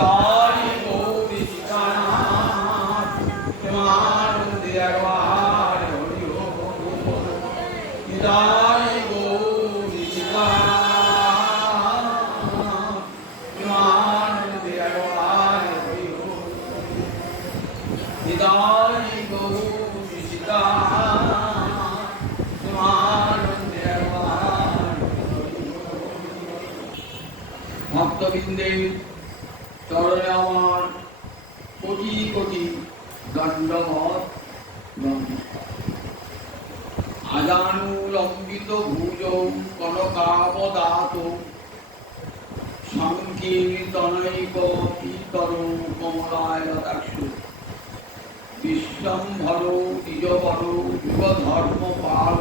নিতাই গৌরী সীতানাথ প্রেমানন্দে একবার হরি বল। নিতাই গৌরী সীতানাথ প্রেমানন্দে একবার হরি বল। নিতাই গৌরী সীতানাথ প্রেমানন্দে একবার হরি বল। ভক্তবৃন্দের চরণে আমার কোটি কোটি দণ্ডবত আজানুলম্বিত ভুজৌ কনকাবদাত সংকীর্তনৈক পিতর কমলায়তাক্ষু বিশ্বম্ভর দ্বিজবর যুগধর্মপাল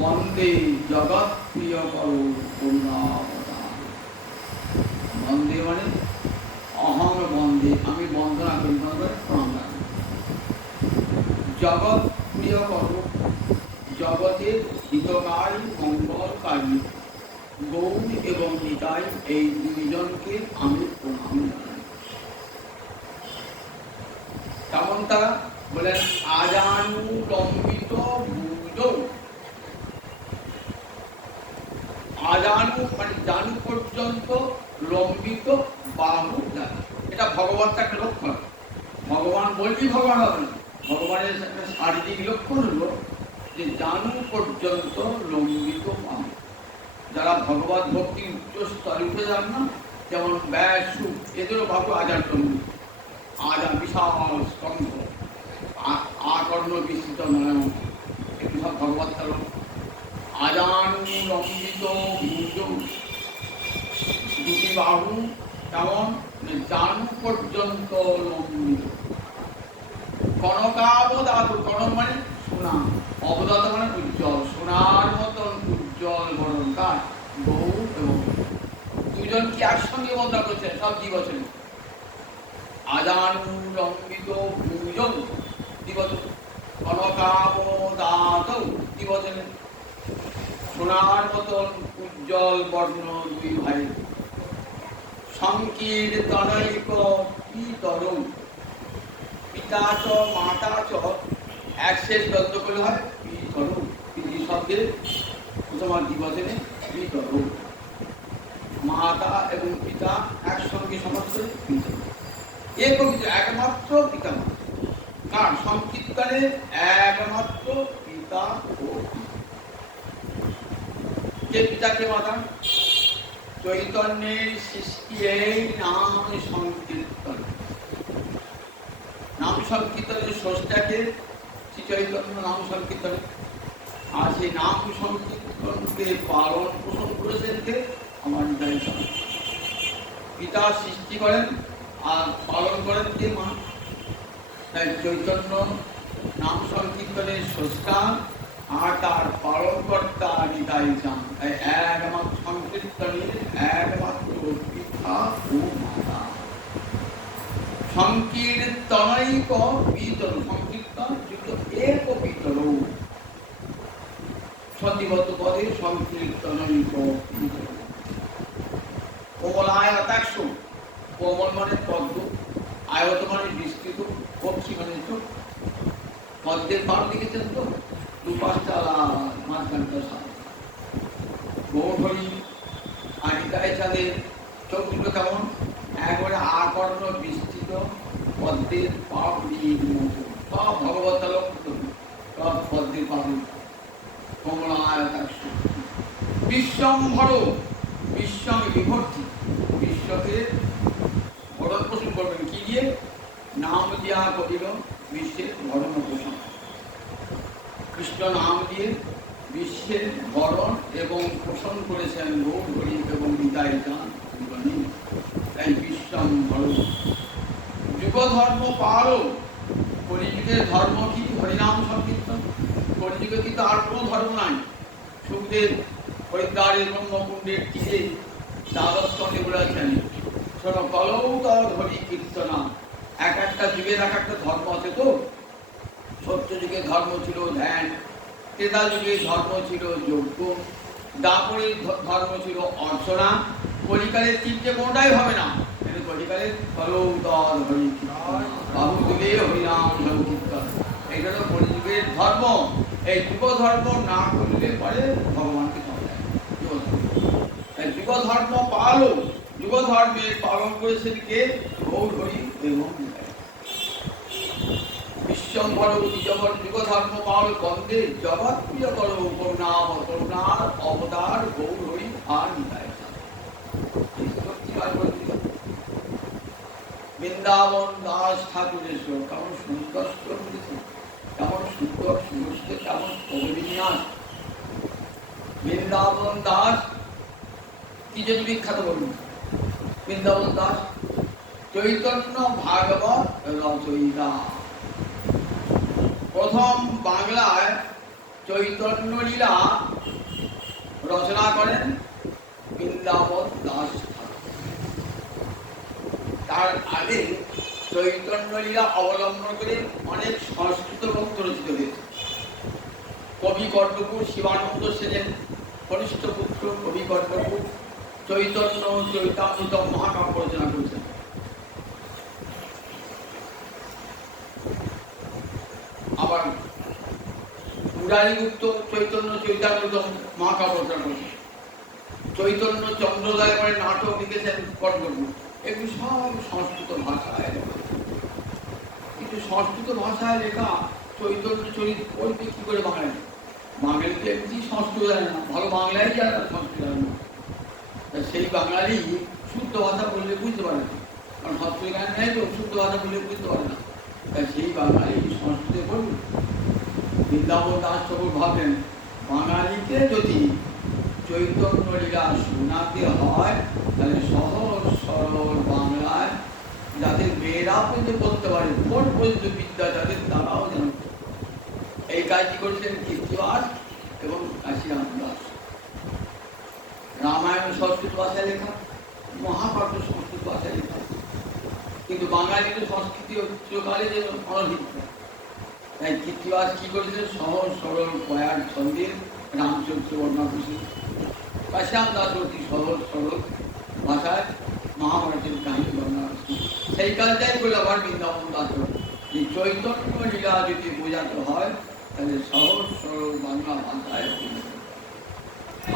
বন্দে জগৎপ্রিয়কর করুণাবতার। বন্দে মানে অহং বন্দে, আমি বন্দনা করি, প্রণাম। জগৎ প্রিয় করো, জগতের হিতকারী মঙ্গলকারী গৌর এবং নিতাই, এই দুইজনকে আমি প্রণাম জানাই। তেমন তারা বলেন আজানুলম্বিত ভুজৌ। আজানু মানে জানু পর্যন্ত, লম্বিত বাহু জানু, এটা ভগবানটা একটা লক্ষণ। ভগবান বলছি ভগবান হবে না, ভগবানের একটা শারীরিক লক্ষণ হলো যে জানু পর্যন্ত লম্বিত বাহু। যারা ভগবত ভক্তি উচ্চ স্তরে উঠে যান না, যেমন ব্যাস সুখ, এদেরও বাহু আজান লম্বিত। আজান বিশাল স্তম্ভ, আকর্ণ বিস্তৃত নয়ন, এগুলো সব ভগবতটা লক্ষণ। আজানুলম্বিত ভুজৌ, দুটি বাহু কেমন জানু পর্যন্ত লম্বিত। কনকাবদাত, কনক মানে সোনা, অবদাত মানে উজ্জ্বল, সোনার মতন উজ্জ্বল বরণ। কার? গৌর এবং দুজন কি একসঙ্গে বন্ধা করছেন সব জীবচন। আজানুলম্বিত ভুজৌ দিবচন, কনকাবদাত দিবচন, সোনার মতন উজ্জ্বল বর্ণ দুই ভাই। সংকীর্তনৈক পিতর, পিতা চ মাতা চ, এক শেষ দন্ত করলে হয় পিতর। পিতৃ শব্দের তোমার দিবচনে পিতর, মাতা এবং পিতা একসঙ্গে সমস্ত পিতর। এক একমাত্র পিতা মাতা। কারণ সংকীর্তনে একমাত্র পিতা ও কে পিতা কে মাতা? চৈতন্যের সৃষ্টি এই নাম সংকীর্তন। নাম সংকীর্তনের স্রষ্টাকে শ্রী চৈতন্য নাম সংকীর্তন। আর সেই নাম সংকীর্তনকে পালন পোষণ করেছেন কে? আমার নিতাই স্বামী। পিতা সৃষ্টি করেন আর পালন করেন কে? মা। তাই চৈতন্য নাম সংকীর্তনের স্রষ্টা আর তার পালনকর্তা নিতাই চান। তাই একমাত্র সংকীর্তনের একমাত্র পিতা ও মাতা। সংকীর্তনৈক পিতর, সংকীর্তন যুক্ত এক পিতর। সন্ধিবদ্ধ পদে সংকীর্তনৈক পিতর। কমলায়তাক্ষ, কোমল মানে পদ্ম, আয়ত মানে বিস্তৃত, পক্ষী মানে চোখ। পদ্মের পাড় দেখেছেন তো, দুপাশটা মাঝখানটা সাদা। গৌরহরি আর নিতাই চাঁদের চোখ দুটো কেমন? একবারে আকর্ণ বিস্তৃত পদ্মের পাপড়ির মতো। সব ভগবত লক্ষণ, সব পদ্মের পাপড়ি। কমলায়তাক্ষ বিশ্বম্ভর, বিশ্বম বিভর্তি, বিশ্বকে ভরণ পোষণ করবেন কি দিয়ে? নাম দিয়া করিল বিশ্বের ভরণ পোষণ। কৃষ্ণ নাম দিয়ে বিশ্বের ভরণ এবং পোষণ করেছেন গৌরহরি এবং নিতাই চাঁদ। তাই বিশ্বম্ভর। যুগ ধর্ম পারো, কলিযুগের ধর্ম কি? হরিনাম সংকীর্তন। কলিযুগে কিন্তু আর কোনো ধর্ম নাই। সুখদেব হরিদ্বারের ব্রহ্মকুণ্ডের তীরে দ্বাদশ স্কন্ধে বলেছেন, শোনো কলৌ তদ হরি কীর্তনা। এক একটা যুগের এক একটা ধর্ম আছে তো। সত্য যুগে ধর্ম ছিল ধ্যান, ত্রেতা যুগে ধর্ম ছিল যজ্ঞ, দাপরের ধর্ম ছিল অর্চনা, কলিকালের তিনটে কোনটাই হবে না। কিন্তু করৌদার হরি কীর্তন বাহু তুলে হরিনাম সংকীর্তন। এটা তো কলিযুগের ধর্ম। এই যুগ ধর্ম না করলে পরে ভগবানকে পাওয়া যায়। যুগ ধর্ম পালন, যুগ ধর্মের পালন করেছেন কে? গৌর হরি এবং বিশ্বম্ভর নিজবর যুগ ধর্ম পাল বন্দে জগৎ প্রিয় করো করুণার অবতার গৌর হরি আর নিতাই। বৃন্দাবন দাস ঠাকুরের কেমন সুন্দর কেমন সুন্দর সুস্থ, কেমন অভিনিয়াস। বৃন্দাবন দাস কি জন্য বিখ্যাত বলুন? বৃন্দাবন দাস চৈতন্য ভাগবত রচয়িতা। প্রথম বাংলায় চৈতন্য লীলা রচনা করেন বৃন্দাবন দাস। তার আগে চৈতন্য লীলা অবলম্বন করে অনেক সংস্কৃত গ্রন্থ রচিত হয়েছে। কবি কর্ণপুর শিবানন্দ সেনের কনিষ্ঠ পুত্র কবি কর্ণপুর চৈতন্য চৈতামৃত মহাকাব্য রচনা করেছেন। আবার মুরারিগুপ্ত চৈতন্য চৈতামৃত মহাকাব্য রচনা করেছেন। চৈতন্য চন্দ্রোদয় করে নাটক লিখেছেন কর্ণপুর। এগুলি সব সংস্কৃত ভাষায় লেখা। কিন্তু সংস্কৃত ভাষায় লেখা চৈতন্য চরিত বলতে কি করে বাঙালি? বাঙালিতে এমনি সংস্কৃত জানে না, ভালো বাংলায় জানে না, সংস্কৃত জানে না। সেই বাঙালি শুদ্ধ ভাষা বললে বুঝতে পারে না, কারণ সংস্কৃত জ্ঞান নেই তো, শুদ্ধ ভাষা বললে বুঝতে পারে না। তাই সেই বাঙালি সংস্কৃতে বলবে। বৃন্দাবন দাস ঠাকুর ভাবলেন বাঙালিকে যদি চৈতন্য লীলা শোনাতে হয় তাহলে সহজ সরল বাংলায় যাদের মেয়েরা পর্যন্ত পড়তে পারে, ভোর পর্যন্ত বিদ্যা যাদের তারাও জানত। এই কাজটি করেছেন কীর্তিবাস এবং কাশীরাম দাস। রামায়ণ সংস্কৃত ভাষায় লেখা, মহাভারত সংস্কৃত ভাষায় লেখা। কিন্তু বাঙালি তো সংস্কৃতি চিরকালে যেন অনভিজ্ঞ। তাই কীর্তিবাস কি করেছেন? সহজ সরল কয়ার ছন্দের রামচন্দ্র বর্ণনা করেছেন। কাশীরাম দাস অতি সহজ সরল ভাষায় মহাভারতের কাহিনী বর্ণনা করেছেন। সেই কাজটাই করে আবার বৃন্দাবন দাস যে চৈতন্য লীলা যদি বোঝাতে হয় তাহলে সহজ সরল বাংলা ভাষায়।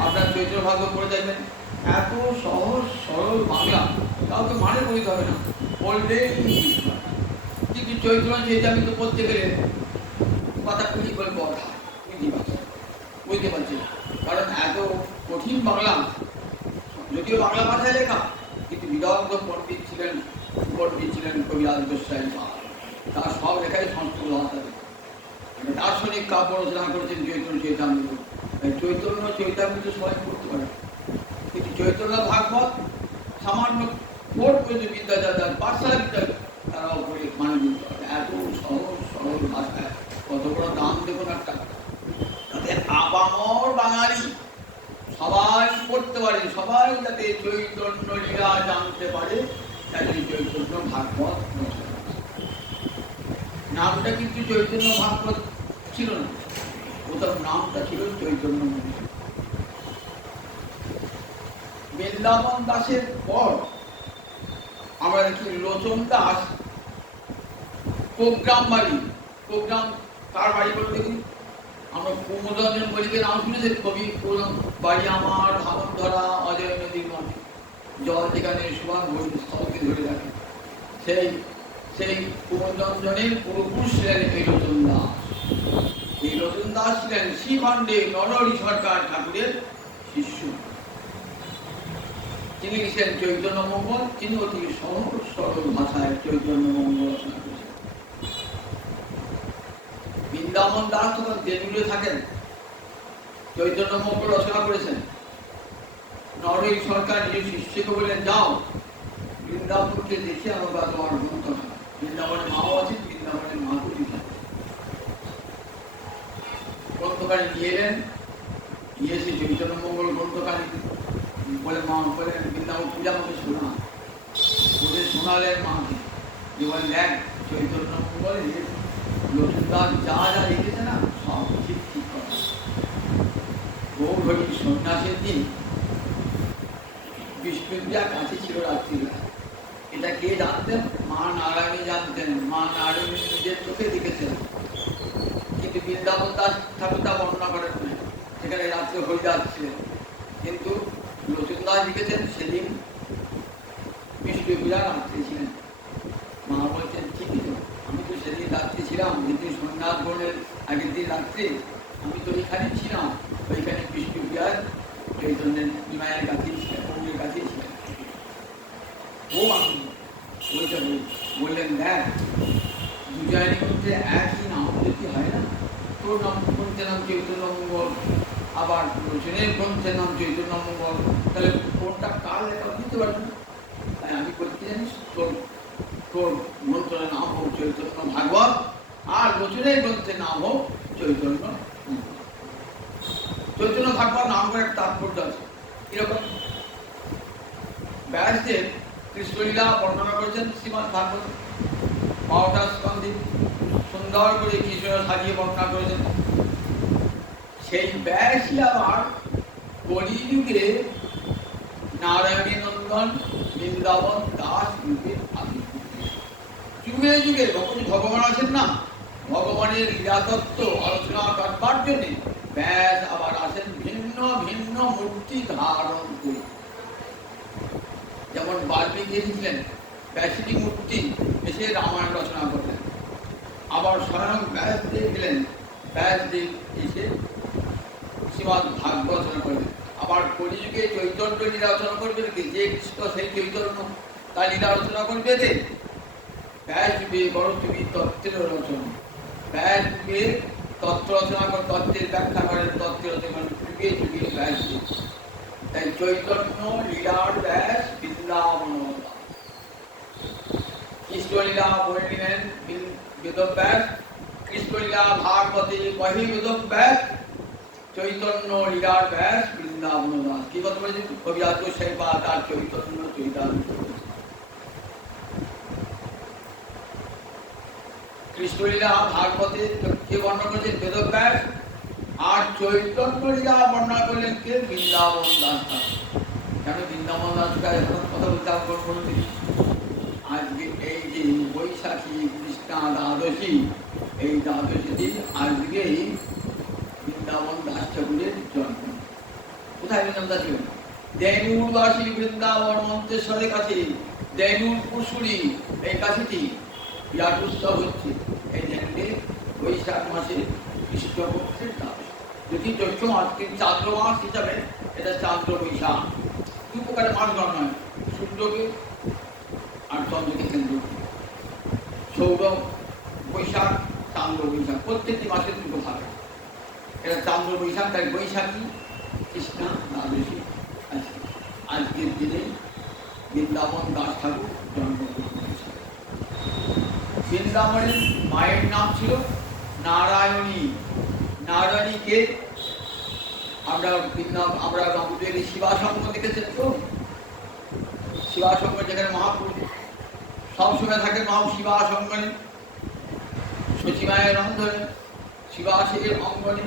আপনার চৈত্র ভাগ্য পড়ে দেখবেন এত সহজ সরল বাংলা, কাউকে মানে বলতে হবে না, বললেই কিন্তু চৈত্র আমি তো পড়তে গেলে কথা খুঁজি করে কথা বুঝতে পারছি না, কারণ এত কঠিন বাংলা। যদিও বাংলা ভাষায় লেখা, কিন্তু বিদগ্ধ পণ্ডিত ছিলেন কবিরাজ গোস্বামী। তার সব লেখাই সংস্কৃত ভাষাতে। দার্শনিক কাব্য রচনা করেছেন চৈতন্য চৈতামৃত। চৈতন্য চৈতামৃত সবাই পড়তে পারে, কিন্তু চৈতন্য ভাগবত সামান্য ভোট পর্যন্ত বিদ্যা যাদের পাঠশালা বিদ্যা তারাও পড়ে মানে দিতে পারে। এত সহজ সরল ভাষায় কত বড় দাম দেখুন একটা। তাতে আপামর বাঙালি সবাই পড়তে পারে, সবাই যাতে চৈতন্য লীলা জানতে পারে, তাই চৈতন্য ভাগবত নামটা কিন্তু চৈতন্য ভাগবত ছিল না, ওটার নামটা ছিল চৈতন্য মন্দির। বৃন্দাবন দাসের পর আমরা দেখি লোচন দাস প্রোগ্রাম কার বাড়ি বলে দেখি? আমরা কুমুদরঞ্জন বলিকে নাম শুনেছি। কবি বাড়ি আমার ধামন ধরা অজয় নদীর মাঠে, জল যেখানে সুবান স্থলকে ধরে রাখে, সেই কুমুদরঞ্জনের পূর্বপুরুষ ছিলেন এই লোচন দাস। এই লোচন দাস ছিলেন শ্রীখণ্ডে নরহরি সরকার ঠাকুরের শিষ্য। তিনি লিখেছেন চৈতন্য মঙ্গল। তিনি অতি সহজ সরল ভাষায় চৈতন্য মঙ্গল রচনা করেছেন। বৃন্দাবন দাস তখন দেবীরে থাকেন, চৈতন্য মঙ্গল রচনা করেছেন। নরহরি সরকার নিজের শিষ্যকে বললেন, যাও বৃন্দাবনকে দেখে আমরা তোমার গ্রন্থ। বৃন্দাবনের মাও আছেন, বৃন্দাবনের মাকে লিখেন। গ্রন্থকারী নিয়ে এলেন, নিয়ে এসে চৈতন্য মঙ্গল গ্রন্থকারী বলে মা বলেন বৃন্দাবন পূজা মতো শোনা। ওদের শোনালেন মাকে, যে বলেন দেখ চৈতন্য মঙ্গল লোচন দাস যা যা লিখেছে না সব ঠিক করে। গৌর হরি সন্ন্যাসের দিন বিষ্ণুপ্রিয়া কাছে ছিল রাত্রিবেলা। এটা কে জানতেন? মা নারায়ণী জানতেন। মা নারায়ণী নিজের চোখে দেখেছেন, কিন্তু বৃন্দাবন দাস ঠাকুর তা বর্ণনা করেন না। সেখানে রাত্রে হরিদাস ছিলেন, কিন্তু লোচন দাস লিখেছেন সেদিন বিষ্ণু পূজা রাত্রে ছিলেন। মা বলছেন ঠিকই তো, আমি তো সেদিন রাত্রে ছিলাম, যেদিন সন্ন্যাস গ্রহণের আগের দিন রাত্রে আমি তো এখানে ছিলাম, ওইখানে বিষ্ণু পূজার চৈতন্যের মায়ের কাছেই ছিলেন, মন্দিরের কাছেই ছিলেন। ও আমি বলতে বললেন, দেখ দুজনের মধ্যে একই নাম যদি হয় না, তোর নাম গ্রন্থের নাম চৈতন্য মঙ্গল, আবার লোচনের গ্রন্থের নাম চৈতন্য মঙ্গল, তাহলে কোনটা কার লেখা দিতে পারবি না। তাই আমি বলতে জানিস, তোর তোর গ্রন্থের নাম হোক চৈতন্য ভাগবত, আর লোচনের গ্রন্থের নাম হোক চৈতন্য। চৈতন্য ভাগবত নাম করে একটা তাৎপর্য আছে। এরকম ব্যাসদেব কৃষ্ণলীলা বর্ণনা করেছেন শ্রীমদ্ ভাগবত 12টা স্কন্ধে, সুন্দর করে কৃষ্ণ সাজিয়ে বর্ণনা করেছেন। সেই ব্যাসই আবার কলিযুগে নারায়ণী নন্দন বৃন্দাবন দাস রূপে আবির্ভূত। যুগে যুগে ভগবান আছেন না, ভগবানের লীলাতত্ত্ব আলোচনা করবার জন্য ব্যাস আবার আসেন ভিন্ন ভিন্ন মূর্তি ধারণ করে। যেমন বাল্মীকি এসেছিলেন ব্যাসিনী মূর্তি এসে রামায়ণ রচনা করলেন, আবার স্বয়ং ব্যাসদেব গেলেন, ব্যাসদেব এসে শ্রীমদ্ ভাগবত রচনা করলেন। আবার কলিযুগে চৈতন্য লীলা রচনা করবে, যে কৃষ্ণ সেই চৈতন্য তার লীলা রচনা করবে। ব্যাস যুগে বড় তুমি তত্ত্বের রচনা, ব্যাস যুগে তত্ত্ব রচনা করে, তত্ত্বের ব্যাখ্যা করেন, তত্ত্বের রচনা যুগে যুগে ব্যাস যুগ। তাই চৈতন্য লীলার ব্যাস বৃন্দাবন, কৃষ্ণলীলা বর্ণিলেন বেদব্যাস, কৃষ্ণলীলা ভাগবতে কহি বেদব্যাস, চৈতন্য লীলার ব্যাস বৃন্দাবন দাস। কি কথা বলেছেন কবি আত্মসেবা তার চৈতন্য চৈতন্য। কৃষ্ণলীলা ভাগবতে কে বর্ণনা করেছেন? বেদব্যাস। আর চৈতন্য লীলা বর্ণনা করলেন কে? বৃন্দাবন দাস। কেন বৃন্দাবন দাসকে কথা বলতে করতে? আজকে এই যে বৈশাখী কৃষ্ণা দ্বাদশী, এই দ্বাদশীতে আজকেই বৃন্দাবন দাস ঠাকুরের জন্ম। কোথায় বৃন্দাবন দাস ছিলেন? দেনুরবাসী বৃন্দাবন মন্তেশ্বরের কাছে, দেনুর পুরসুরি এই কাছেটি বিরাট উৎসব হচ্ছে। এই জেনে বৈশাখ মাসে কৃষ্ণপক্ষের দাস, যদি জ্যৈষ্ঠ মাস কিন্তু চান্দ্র মাস হিসাবে এটা চান্দ্র বৈশাখ, দু প্রকারের মাস গণনা হয়, সূর্যকে আর চন্দ্রকে কেন্দ্র করে। সৌর বৈশাখ, চান্দ্র বৈশাখ, প্রত্যেকটি মাসের দুটো ভাগ। এটা চান্দ্র বৈশাখ, তাই বৈশাখী কৃষ্ণা দ্বাদশী আছে। আজকের দিনে বৃন্দাবন দাস ঠাকুর জন্মগ্রহণ করেছে। বৃন্দাবনের মায়ের নাম ছিল নারায়ণী। নারায়ণীকে আমরা নবদ্বীপে শিবাসঙ্গ দেখেছেন তো, শিবাসঙ্গ যেখানে মহাপুরুষ সবসময় থাকেন শিবাসঙ্গনে, সচিমায়ের রন্ধনে, শিবাসের অঙ্গনে,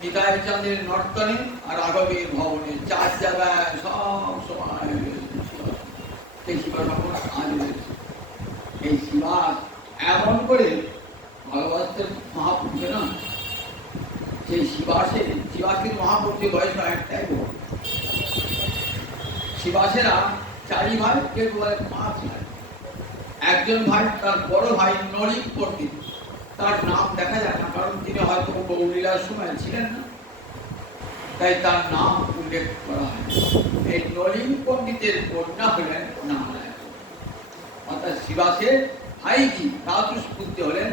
নিতাই চাঁদের নর্তনে আর রাঘবের ভবনে, 4 জায়গায় সব সময় এই শিবাসঙ্গ আজ রয়েছে। এই শিবাস এমন করে ভালোবাসতেন মহাপুরুষে না, সেই শিবাসের মহাপুরুষের বয়স একটাই বড়। শিবাসেরা 4 ভাই, কেউ বলে 5 ভাই। একজন ভাই, তার বড় ভাই নলিন পণ্ডিত, তার নাম দেখা যায় না, কারণ তিনি হয়তো গৌরলীলার সময় ছিলেন না, তাই তার নাম উল্লেখ করা হয়। এই নলিন পণ্ডিতের কন্যা হলেন নারায়ণ, অর্থাৎ শিবাসের ভাই কি ভ্রাতুষ্পুত্র হলেন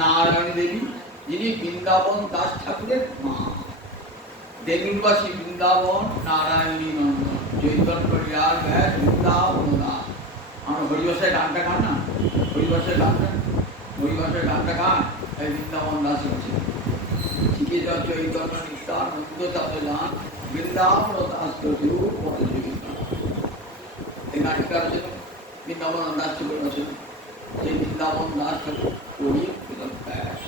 নারায়ণী দেবী, যিনি বৃন্দাবন দাস ঠাকুরের মা। দেনুরবাসী বৃন্দাবন নারায়ণী নন্দন, চৈতন্য লীলার ব্যাস বৃন্দাবন দাস। আমরা হরিবাসের গানটা গান না, হরিবাসের গানটা গান, এই বৃন্দাবন দাস হচ্ছে শিখে যাওয়া চৈতন্য নিত্যানন্দ চাতজান বৃন্দাবন দাস এই গানটা হচ্ছে বৃন্দাবন দাস ঠাকুর আছে। সেই বৃন্দাবন দাস ঠাকুর ব্যাস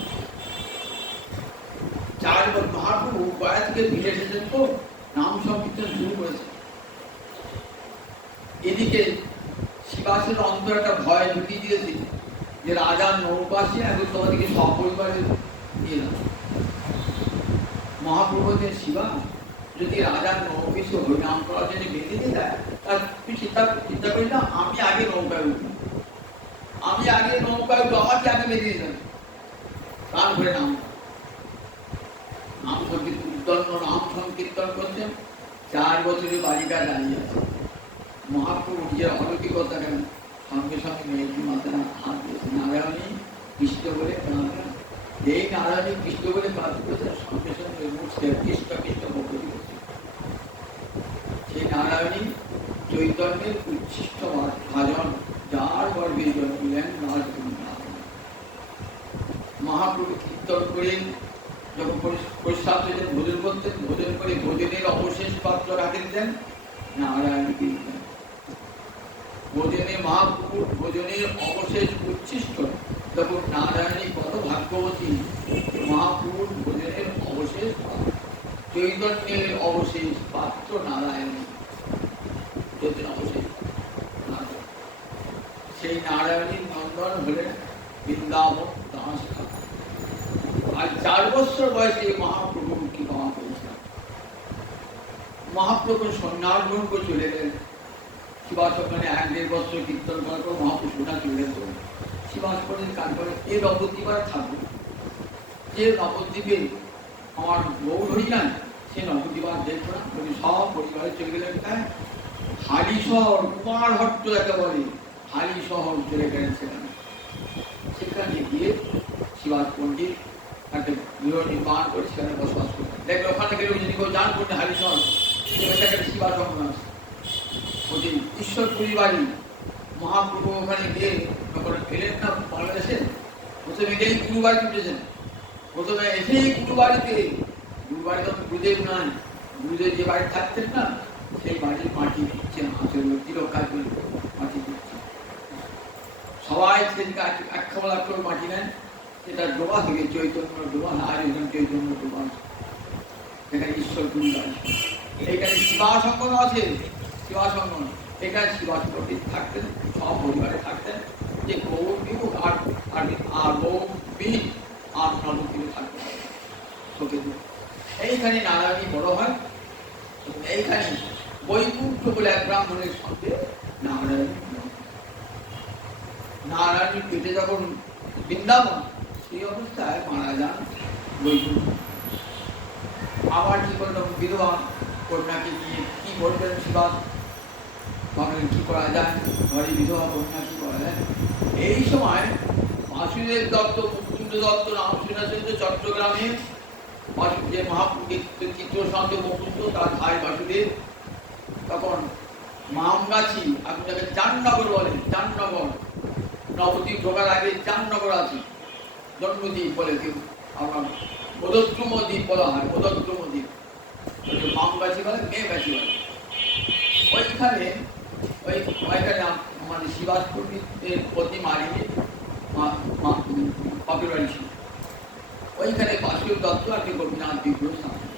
4 বার মহাপ্রভু গয়া থেকে ফিরে এসেছেন তো নাম সংকীর্তন শুরু করেছে। এদিকে শিবা বিকাশের অন্তর একটা ভয় ঢুকিয়ে দিয়েছে যে রাজার নৌকা আসে এখন তোমাদেরকে সপরিবারে নিয়ে যাও। মহাপ্রভু যে শিবা যদি রাজার নৌকে সে হরিনাম করার জন্য বেঁধে দিয়ে দেয়, তার তুই চিন্তা করি না, আমি আগে নৌকায় উঠবো, আমি আগে নৌকায় উঠবো, আমাকে আগে বেঁধে দিয়ে দেবে। প্রাণ ভরে নাম সংকীর্তন করছেন। 4 বছরের বালিকা দাঁড়িয়ে আছে। মহাপ্রভু যে অলৌকিকতা কেন, সঙ্গে সঙ্গে মেয়েটি মাথায় হাত দিয়েছে, নারায়ণী কৃষ্ণ বলে কাঁদবে। এই নারায়ণী কৃষ্ণ বলে কাঁদবে, সঙ্গে সঙ্গে কৃষ্ণ কৃষ্ণ মুক্তি করছে। সেই নারায়ণী চৈতন্যের উচ্ছিষ্ট ভাজন, যার গর্ভে জন্মিলেন রাজগুরু। মহাপ্রভু কীর্তন করে যখন প্রস্তাব থেকে ভোজন করতেন, ভোজন করে ভোজনের অবশেষ পাত্র রাখেন দেন নারায়ণীকে দিতেন। ভোজনে মহাপ্রভুর ভোজনের অবশেষ উচ্ছিষ্ট, তখন নারায়ণী কত ভাগ্যবতী, মহাপ্রভুর ভোজনের অবশেষ চৈতন্যের অবশেষ পাত্র নারায়ণী, অবশেষ সেই নারায়ণীর নন্দন হলেন বৃন্দাবন দাস। আর 4 বছর বয়সে মহাপ্রভু মুক্তি পাওয়া হয়েছিল। মহাপ্রভু সন্ন্যাস গ্রহণ করে চলে গেলেন। শিবাস ওখানে 1-1.5 বছর কীর্তন করার পর মহাপ্রভু সোনা চলে গেল। শিবাস করে কাজ করে এ নবদ্বীপে থাকবো, যে নবদ্বীপে আমার বউ হই না, সে নবদ্বীপ দেখবো না, সব পরিবারে চলে গেলেন। হালি শহর, কুমার ভট্ট যাকে বলে, হালি শহর চলে গেলেন সেখানে। সেখানে গিয়ে শিবাস পণ্ডিত একটা গৃহ নির্মাণ করে সেখানে বসবাস করলেন। দেখলো ওখানে গেলে যদি কেউ জান করতে হালি শহর, সেখানে শিবাস ভ্রমণ আছে ওই ঈশ্বরপুরী বাড়ি। মহাপ্রভু ওখানে গিয়ে যখন এলেন না বাংলাদেশে, প্রথমে গিয়েই গুরুবাড়ি উঠেছেন। প্রথমে এসেই গুরুবাড়িতে, গুরুবাড়ি তখন গুরুদেব নাই, গুরুদেব যে বাড়ি থাকতেন না, সেই বাড়ির মাটি দিচ্ছেন, হাতের তিলক কাজ করে মাটি দিচ্ছেন। সবাই সেদিকে 1 খাবলা করে মাটি নেন, এটা ডোবা থেকে চৈতন্য ডোবা, আর এখানে চৈতন্য ডোবা, এখানে ঈশ্বরপুরী বাড়ি। এইখানে শিবাসঙ্গন আছে, শিবাসঙ্গন, এখানে শিবাস পণ্ডিত থাকতেন, সব পরিবারে থাকতেন। যে গৌর বিভু আর গৌর বিহীন আর নবদ্বীপে থাকতেন। এইখানে নারায়ণী বড় হয়। এইখানে বৈকুণ্ঠ বলে এক ব্রাহ্মণের সঙ্গে নারায়ণী পেটে যখন বৃন্দাবন, সেই অবস্থায় মারা যান বৈকুণ্ঠ। আবার কি করলেন, বিধবা কন্যাকে নিয়ে কি করবেন শিবাস, ভাবলেন কি করা যায়, ঘরে বিধবা কন্যা কি করা যায়। এই সময় বাসুদেব দত্ত, মুকুন্দ দত্ত নাম শুনেছেন তো, চট্টগ্রামে যে মহাপুত্র সঙ্গে মুকুন্দ, তার ভাই বাসুদেব, তখন মামগাছি, আপনি যাকে চাননগর বলেন, চাননগর, নবদ্বীপ ঢোকার আগে চাননগর আছে, জন্মদ্বীপ বলে কেউ, আপনার বোধদ্রুম দ্বীপ বলা হয়, বোধদ্রুম দ্বীপ, মামগাছি বলে, মেয়েগাছি বলে। ওইখানে মানে শিবাস পণ্ডিতের প্রতি মারিয়ে বাপের বাড়ি ছিল। ওইখানে বাসুদেব দত্ত আর কি গোপীনাথ বিগ্রহ স্থাপন,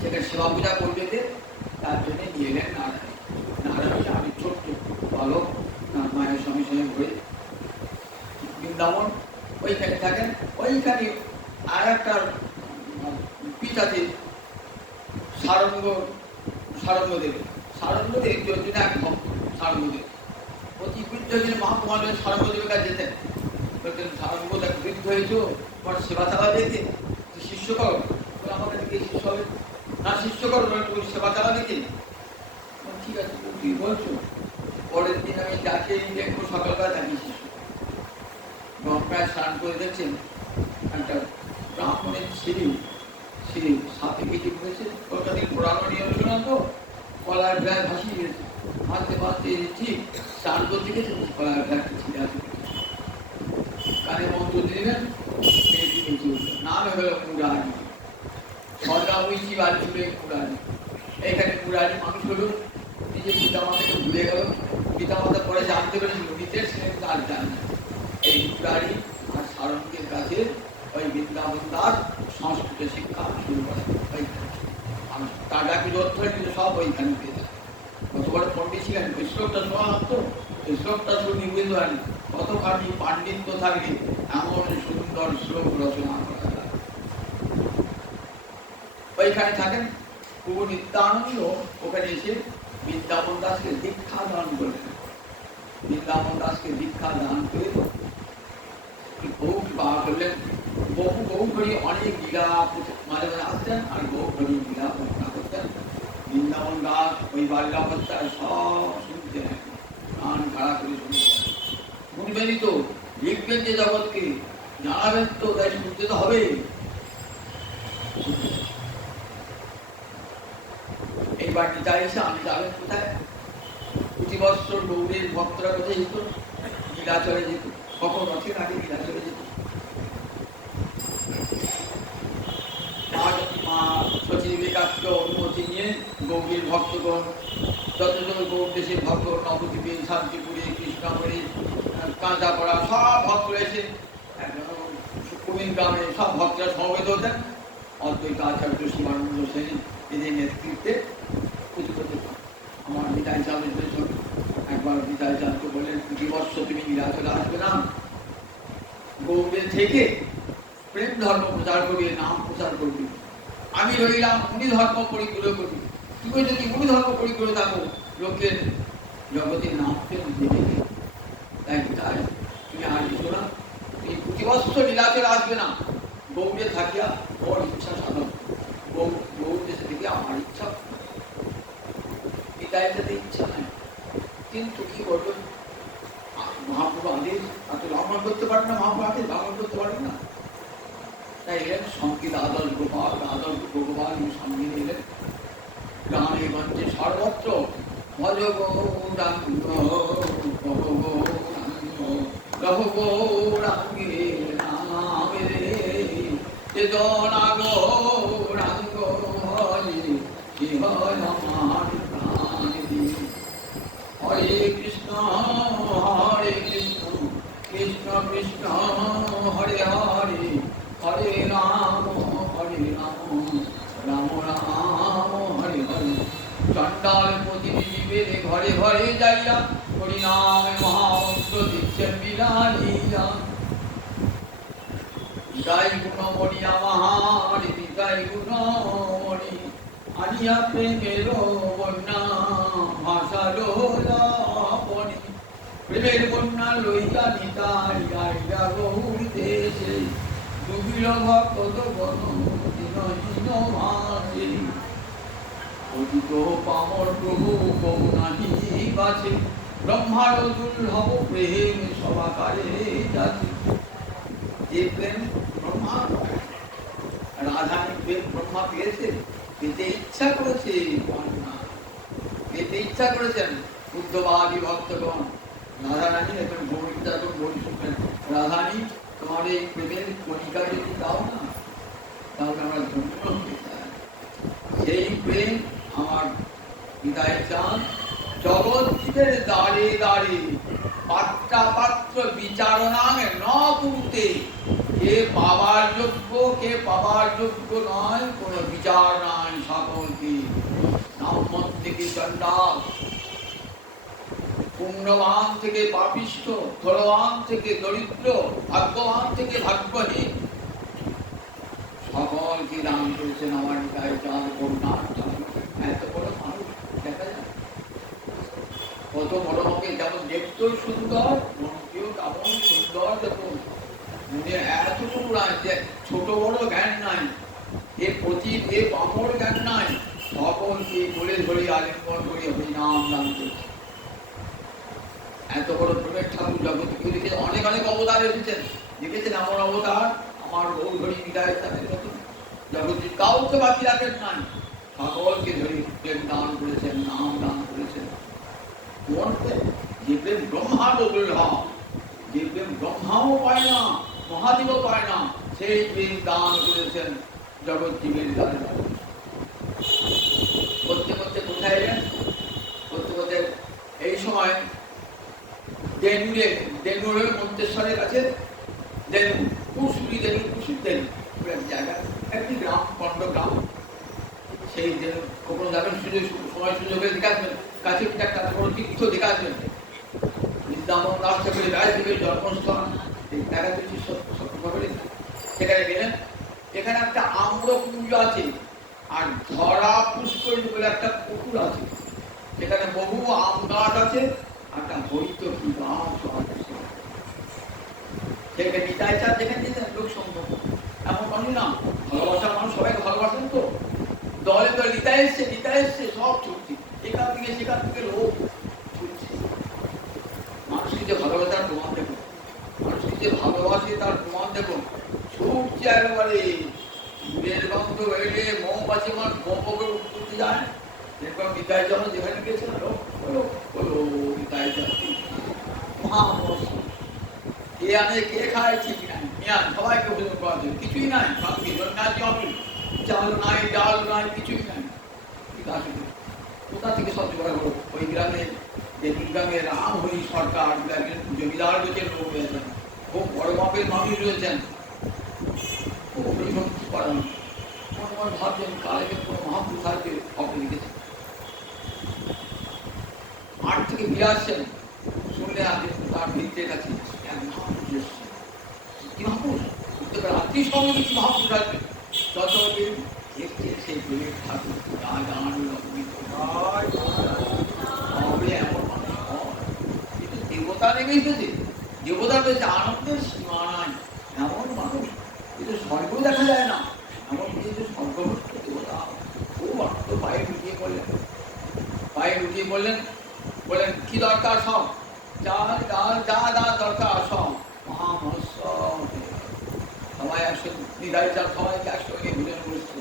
সেখানে সেবা পূজা করবে, তার জন্য নিয়ে এলেন নারায়ণ। নারায়ণ আমি ছোট্ট বালক, মায়ের সঙ্গে সঙ্গে ঘুরে বৃন্দাবন ওইখানে থাকেন। ওইখানে আর একটা পীঠ আছে সারঙ্গদেব, সারঙ্গদেব যদি এক ভক্ত, সারঙ্গদেব প্রতি বৃদ্ধ দিনে মহাকুমার সারঙ্গদেবের কাছে যেতেন, বলতেন সারঙ্গ দেখ বৃদ্ধ হয়েছ, তোমার সেবা চালা দিতে, শিষ্য করো, আমাদের দিকে শিষ্য হবে না, শিষ্য করো, তুমি সেবা চালা দিতে। ঠিক আছে তুই বলছো। পরের দিন আমি যাকে দেখবো সকালবেলা থাকি শিষ্য, গঙ্গায় স্নান করে দেখছেন একটা ব্রাহ্মণের সিঁড়ি সাথে কেটে পড়েছে, ওটা দিন পুরানো নিয়ম ছিল তো, কলার ব্যাগ ভাসিয়ে গেছে, হাতে ভাসতে ঠিক স্নান করতে গেছে, কলার ব্যাগটা ছিঁড়ে আছে, কানে মন্ত্র দিলেন, নাম হলো মুরারি, সরকার হয়েছি বাড়ি চুলে মুরারি। এখানে মুরারি মানুষ হলো, নিজের পিতামাতাকে ভুলে গেল, পিতামাতা পরে জানতে পেরেছিল, নিতের সে তার জানে। এই মুরারি আর সারঙ্গের কাছে ওই বৃন্দাবন দাস সংস্কৃত শিক্ষা শুরু করে। ওইখানে টাকা কি ধরতে হয়, কিন্তু সব ওইখানে পেয়ে যায়। বড় পণ্ডিত ছিলেন, ওই শ্লোকটা শোনা তো, এই শ্লোকটা শুনি বুঝতে পারেন কতখানি পাণ্ডিত্য থাকলে এমন সুন্দর শ্লোক রচনা করা যায়। ওইখানে থাকেন প্রভু নিত্যানন্দ, ওখানে এসে বৃন্দাবন দাসকে দীক্ষা দান করলেন। বৃন্দাবন দাসকে দীক্ষা দান করে বহু কৃপা করলেন। বহু বহু ঘড়ি অনেক লীলা মাঝে মাঝে আসতেন আর বহু ঘড়ি লীলা ঘটনা করতেন। বৃন্দাবন দাস ওই বাল্যাবস্থায় সব শুনতেন, কান খাড়া করে শুনতেন। শুনবেনই তো, লিখবেন যে জগৎকে, জানাবেন তো, তাই শুনতে তো হবে। এইবার নিতাই এসে আমি যাবেন কোথায়? প্রতি বৎসর গৌরীর ভক্তরা কোথায় যেত? নীলাচলে যেত। কখন রথের আগে নীলাচলে যেত। মা সচিব বিকাশকে অনুমতি নিয়ে গৌরীর ভক্তগণ যত যত গৌর দেশের ভক্ত, নবদ্বীপে, শান্তিপুরে, কৃষ্ণগরে, কাঁচাপাড়া সব ভক্ত রয়েছে, কুমির গ্রামে সব ভক্তরা সমবেত হতেন। অদ্বৈত আচার্য শিবানন্দ সেন এদের নেতৃত্বে পুজো করতে। আমার নিতাই চাঁদ একবার নিতাই চাঁদকে বললেন, প্রতি বর্ষ তুমি নীলাচলে আসবে না, গৌড়ে থেকে প্রেম ধর্ম প্রচার করবে, নাম প্রচার করবে। আমি রইলাম মুনি ধর্ম পরিগ্রহ করবি। তুমি যদি মুনি ধর্ম পরিগ্রহ থাকো, লোকের জগতের নাম প্রেম দেবে। তাই তাই তুমি আর এসো না, তুমি প্রতি বৎসর নীলাচলে আসবে না, গৌড়ে থাকিয়া ওর ইচ্ছা সাধন। গৌড় দেশে থেকে আমার ইচ্ছা, নিতাইটাতে ইচ্ছা নাই, কিন্তু কি করবেন? মহাপ্রভু আদেশ, এত লঙ্ঘন করতে পারেন না, মহাপ্রভু আদেশ লঙ্ঘন করতে পারেন না। তাই এলেন সঙ্গীত আদর্শ গোপাল, আদর্শ ভগবান সঙ্গে এলেন। গ্রামে গঞ্জে সর্বত্র ভজ গৌরাঙ্গ রহ গৌরাঙ্গে নামে রে জনা গৌরাঙ্গ হরে আমার প্রাণ দি। হরে কৃষ্ণ কৃষ্ণ কৃষ্ণ হরে হরে, হরে রাম রাম রাম হরে হরে। চণ্ডাল প্রতিনিধি বেদে ঘরে ঘরে যাইয়া হরিনামে মহামন্ত্র দিচ্ছেন বিলালিয়া। বিদায় গুণমণি আমার, বিদায় গুণমণি আনিয়া প্রেমের বন্যা ভাষালো লাবণী। প্রেমের বন্যা লইয়া নিতাই আইয়া গৌর দেশে, ডুবিল ভক্ত গণ দিনহীন মাঝে। অতীত পামর প্রভু করুণাহি বাছে, ব্রহ্মার দুর্লভ প্রেম সবাকারে যাচ্ছে। যে প্রেম ব্রহ্মা, রাধানী প্রেম ব্রহ্মা পেয়েছে, পেতে ইচ্ছা করেছে, পেতে ইচ্ছা করেছেন বুদ্ধবাদী ভক্তগণ। রাধারানী এখন ভূমিকা বলি শুনবেন, রাধানী তোমার এই প্রেমের কণিকা যদি দাও না, তাহলে আমরা ধন্য হতে চাই। সেই প্রেম আমার নিতাই চাঁদ জগৎ জীবের দ্বারে দ্বারে পাত্রা পাত্র বিচারণায় ন পুরুতে। কে পাবার যোগ্য, কে পাবার যোগ্য নয়, কোন বিচার নাই। সকলকে ব্রাহ্মণ থেকে চণ্ডাল, পুণ্যবান থেকে পাপিষ্ঠ, ধনবান থেকে দরিদ্র, ভাগ্যবান থেকে ভাগ্যহীন, সকলকে দান করেছেন আমার নিতাই চাঁদ করুণার। এত বড় মানুষ দেখা যায়, কত বড় হবে, যেমন দেখতেও সুন্দর, মনকেও তেমন সুন্দর। দেখুন মনে এতটুকু নাই যে ছোট বড় জ্ঞান নাই, এ পতিত এ পাপড় জ্ঞান নাই, সকলকে বলে ধরে আলিঙ্গন করে হরিনাম দান করেছে। এত বড় প্রেমের ঠাকুর জগৎ কেউ লিখে অনেক অনেক অবতার এসেছেন, লিখেছেন আমার অবতার, আমার গৌরী নিতাই চাঁদের মতো জগৎ কাউকে বাকি রাখেন নাই, সকলকে ধরে প্রেম দান করেছেন, নাম দান করেছেন। কোন প্রেম? যে প্রেম ব্রহ্মার দুর্লভ, যে প্রেম ব্রহ্মাও পায় না, মহাদেবও পায় না, সেই প্রেম দান করেছেন জগৎ জীবের দ্বারে। করতে করতে কোথায় এলেন? করতে করতে এই সময় দেনুরের মন্তেশ্বরের কাছে দেনু কুশুরি দেনু কুশুর দেনু জায়গা, একটি গ্রাম, খণ্ড গ্রাম। সেই দেনু কখনো যাবেন, সুযোগ সময় সুযোগ হয়ে দেখে আসবেন। কাছে একটা বড় তীর্থ দেখা আসবেন বৃন্দাবন রাস্তা করে ব্যাসদেবের জন্মস্থান দেখা যাচ্ছে সত্যভাবে সেখানে গেলেন। এখানে একটা আম্রকুঞ্জ আছে আর ধরা পুষ্করিণী বলে একটা পুকুর আছে, সেখানে বহু আম গাছ আছে আর একটা হরিত কি গাছ আছে। সেখানে নিতাই চাঁদ যেখানে যেতেন লোক সংগ্রহ এমন মানুষ না, ভালোবাসার মানুষ সবাই ভালোবাসেন তো, দলে দলে নিতাই এসছে সব ছুটছে, এখান থেকে সেখান থেকে লোক ছুটছে। মানুষকে যে ভালোবাসার প্রমাণ দেখো, মানুষকে যে ভালোবাসে তার প্রমাণ দেখো, ছুটছে একেবারে দূরের গন্ধ এলে মৌমাছি আমার বম্পকে উঠতে যায়। এরপর বিদায় যখন যেখানে গেছিল বিদায় যাচ্ছি মহামস কে আনে কে খায় ঠিক নাই, সবাইকে ভোজন করা যায় কিছুই নাই, চাল নাই ডাল নাই কিছুই নাই। কোথা থেকে সব জোগাড় হলো? ওই গ্রামে যে গ্রামে রাম হরি সরকার জমিদার রয়েছেন লোক রয়েছেন, খুব বড় মাপের মানুষ রয়েছেন, খুব পরিভক্তি করানো। মনে ভাবছেন কালে কোনো মহাপুরুষ আছে খবর লিখেছে, মাঠ থেকে ফিরে আসছেন, শুনলে আগে তার ভিড়তে গেছে রাত্রি সঙ্গে কিছু মহাপুরুষ আসবে, যত দেখছে সেই প্রেমের ঠাকুর এমন মানুষ কিন্তু দেবতা নেমে এসেছে, দেবতা রয়েছে, আনন্দের সীমা নাই এমন মানুষ কিন্তু স্বর্গ দেখা যায় না এমন কিন্তু স্বর্গভক্ত দেবতা। খুব অর্থ পায়ে ঢুকিয়ে বললেন বলেন কি দরকার সব, যা দরকার সব মহামহস্য সবাই একসঙ্গে নিদায় চাল সবাইকে একসঙ্গে ভোজন করছে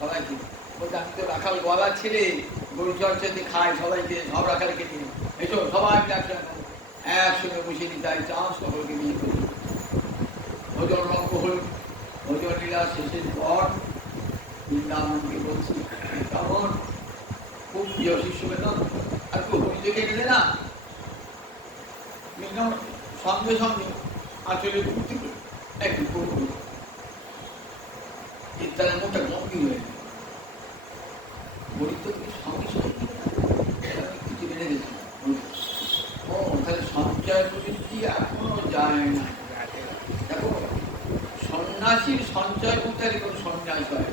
সবাইকে। বলতে আমি তো রাখাল গলা ছেড়ে গরু চর্চাতে খায় সবাইকে, সব রাখালকে নিয়ে এসো সবাইকে একসঙ্গে বসে নিদায় চাল সকলকে নিয়ে করি। ভোজন রঙ্গ হল, ভোজন লীলা শেষের পর বৃন্দাবনকে বলছি কেমন খুব প্রিয় শিষ্য বেতন আর খুব হরিযোগে গেলে না সঙ্গে সঙ্গে আসলে ঘুরতে একটু করবো তারা মোটা গম্ভীর হয়ে গরিব তো সঙ্গে সঙ্গে কিছু বেড়ে গেছে। ও তাহলে সঞ্চয় প্রবৃত্তি এখনো যায় না। দেখো সন্ন্যাসীর সঞ্চয় করতে কোনো সন্ন্যাস হয়,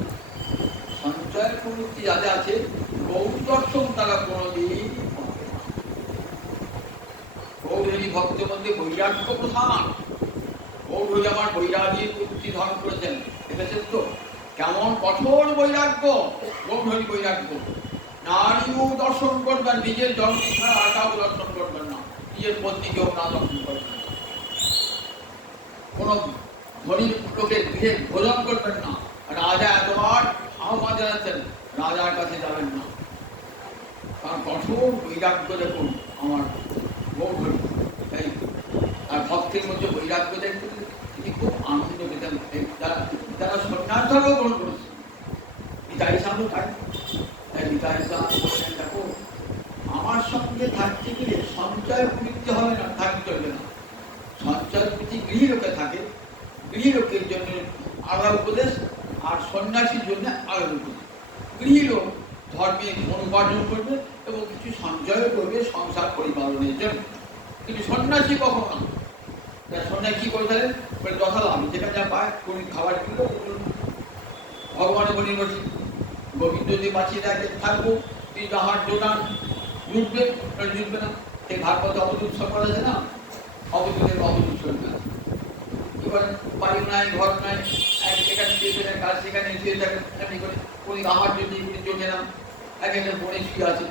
সঞ্চয় প্রবৃত্তি যাদের আছে গৌর দর্শন তারা কোনোদিন গৌরী ভক্তের মধ্যে বৈরাগ্য প্রধান। গৌর আমার বৈরাগীর প্রবৃত্তি ধারণ করেছেন, দেখেছেন তো কেমন কঠোর বৈরাগ্য। গৌরী বৈরাগ্য, নারীও দর্শন করবেন, নিজের জন্ম ছাড়া আর কাউ দর্শন করবেন না, নিজের পত্নীকেও না দর্শন করবেন না, কোন ধনীর লোকের গৃহে ভোজন করবেন না। রাজা এতবার আহ্বান জানাচ্ছেন, রাজার কাছে যাবেন না, কারণ কঠোর বৈরাগ্য দেখুন আমার গৌরী। আর ভক্তের মধ্যে বৈরাগ্য দেখতে তিনি খুব আনন্দ পেতেন, যারা সন্ন্যাস ধর্ম গ্রহণ করেছে। নিতাই সাধু তাই নিতাই সাধু বললেন দেখো আমার সঙ্গে থাকতে গেলে সঞ্চয় প্রবৃত্তি হবে না, থাকতে চলবে না। সঞ্চয় প্রবৃত্তি গৃহলোকে থাকে, গৃহলোকের জন্য আলাদা উপদেশ আর সন্ন্যাসীর জন্য আলাদা উপদেশ। গৃহলোক ধর্মে অনুপার্জন করবে এবং কিছু সঞ্চয় করবে সংসার পরিপালনের জন্য, কিন্তু সন্ন্যাসী কখনো না। সন্ন্যাসী কি করে থাকেন বলে যথালাভ যেটা যা পায় খাবার কিনলো ভগবানের বলি বসি গোবিন্দ যদি বাঁচিয়ে রাখে থাকবো, তুই যাহার জোটান জুটবে জুটবে না। সেই ভাগবত অবধূত সম্পদ আছে না, অবধূতের অবধূত চলবে না। এবার বাড়ি নাই ঘর নাই, এখানে পেয়ে কাজ সেখানে শুয়ে থাকেন, এমনি করে উনি আহার জন্য জোটে না, এক একটা বনে শুয়ে আছে,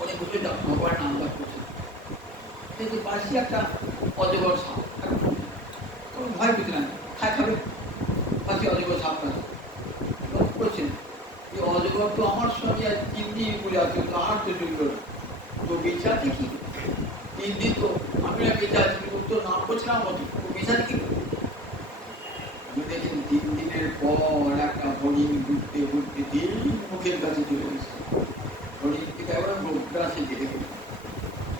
উনি বুঝতে যান ভগবানের নাম লাভ করছে। কিন্তু পাশে একটা অজগর সাপ, কোনো ভয় বুঝে না, খাবে পাশে অজগর সাপ আছে করছেন। এই অজগর তো আমার সঙ্গে আজ 3 দিন বলে আছে, আর তো জুড়ল তো বেঁচে আছে কি 3 দিন, তো আমি বেঁচে আছি কিন্তু তো নাম করছিলাম অত বেঁচে আছে কি। দেখেন 3 দিনের পর একটা হরিণ ঘুরতে ঘুরতে দিন মুখের কাছে চলে এসেছে। হরিণ থেকে এবার লোকটা সে দেখে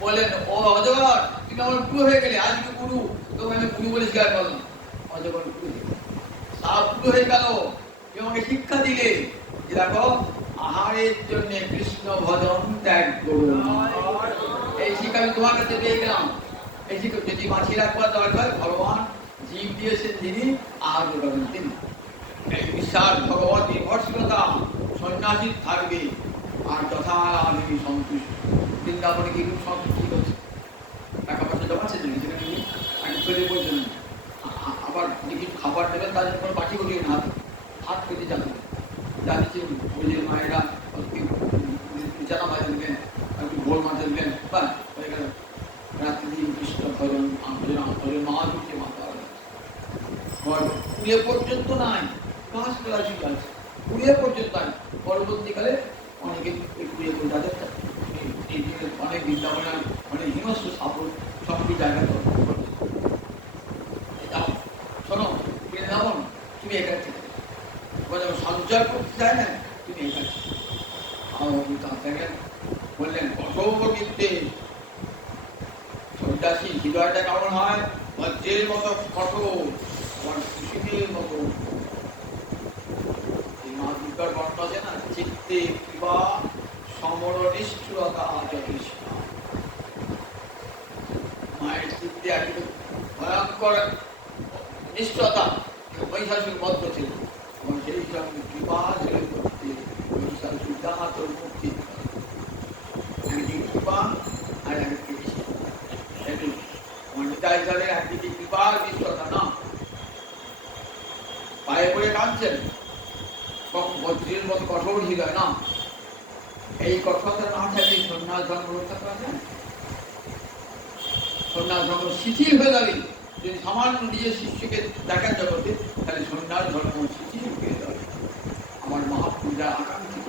বলেন ও অজগর তুমি আমার গুরু হয়ে গেলে, আজকে গুরু তোমাকে আমি গুরু বলে স্বীকার করলাম। অজগর গুরু সাপ গুরু হয়ে গেল, তুমি আমাকে শিক্ষা দিলে যে দেখো আহারের জন্য কৃষ্ণ ভজন ত্যাগ করুন। এই শিক্ষা আমি তোমার কাছে পেয়ে গেলাম। এই শিক্ষা যদি বাঁচিয়ে রাখবার দরকার, ভগবান জীব দিয়েছেন যিনি, আহার করবেন তিনি। এই বিশ্বাস ভগবত নির্ভরশীলতা সন্ন্যাসী থাকবে, আর যথা আমি সন্তুষ্ট। বৃন্দাবনে কি সন্তুষ্টি করছে? টাকা পয়সা জমাচ্ছে নাকি? সেখানে আগে চলে বলছেন, আবার কিছু খাবার দেবেন, তাদের কোনো পাঠি করিয়ে না, হাত পেতে যাবে যাচ্ছে। ওই যে মায়েরা বিছানা বাজে দিলেন, একটু ভোর মাঝে দিলেন, বা রাত্রি দিন কৃষ্ণ ভজন ভজন মহাদুর্গে মাতা কুড়িয়ে পর্যন্ত নাই, পাঁচ ক্লাস আছে, কুড়িয়ে পর্যন্ত নাই। পরবর্তীকালে অনেকে কুড়িয়ে করে যাদের অনেক বৃন্দাবনে অনেক হিংস্র সাপোর সবটি জায়গা শোনো, বৃন্দাবন তুমি এখানে থেকে সঞ্চয় করতে চায় না, তুমি এখানে বললেন কঠোর বিদ্যে সন্ন্যাসী হৃদয়টা কেমন হয়? বজ্রের মতো কঠোর, আমার কুসুমের মতো। মা দুর্গার বর্ণ আছে না, চিত্তে কিবা সমর নিষ্ঠুরতা যথেষ্ট। মায়ের চিত্তে একটু ভয়ঙ্কর নিষ্ঠুরতা, মহিষাসুর বদ্ধ ছিল, এবং সেই সঙ্গে কৃপা ছেড়ে করতে মহিষাসুর জাহাতর মুক্তি। একদিকে কৃপা আর একদিকে একটু মনিতাইজারের একদিকে কৃপা আর নিষ্ঠুরতা না। পায়ে পড়ে কাঁদছেন, বজ্রের মতো কঠোর হৃদয় না। এই কঠোরতা না থাকলে সন্ন্যাস ধর্ম রক্ষা করা যায়। সন্ন্যাস ধর্ম শিথিল হয়ে যাবে। যদি সামান্য নিজের শিষ্যকে দেখান জগতে, তাহলে সন্ন্যাস ধর্ম শিথিল হয়ে যাবে। আমার মহাপুরুষরা আকাঙ্ক্ষিত